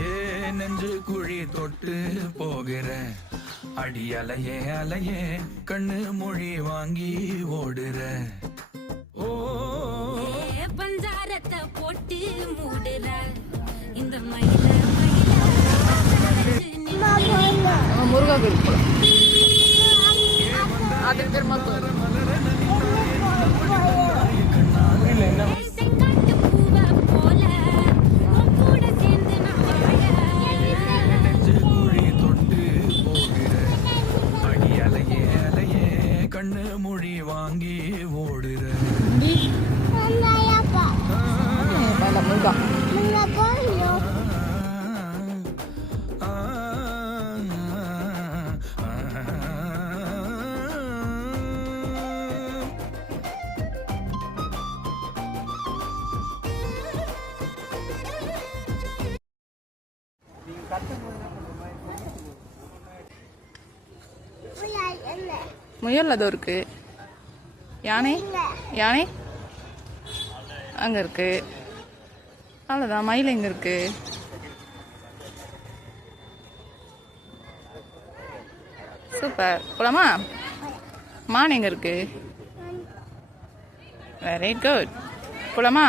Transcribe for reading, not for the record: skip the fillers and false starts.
ஏ நெஞ்சு குழி தொட்டு போகிற அடி அலையே அலையே கண்ணு மொழி வாங்கி ஓடுற ஓ பஞ்சாரத்தை போட்டு மூடுற இந்த முருகா கோயில் அது பெருமா செங்காட்டு பூவை போல உன் கூட சேர்ந்து நான் வாழ. நெஞ்சு குழி தொட்டு போகிற அடி அலையே அலையே கண்ணு மொழி வாங்கி ஓடுற முருகா முயல் அதோ இருக்கு. யானை யானை அங்க இருக்கு. அவ்வளோதான். மயில் எங்க இருக்கு? சூப்பர். போலாமா? மான் எங்க இருக்கு? Very good. போலாமா?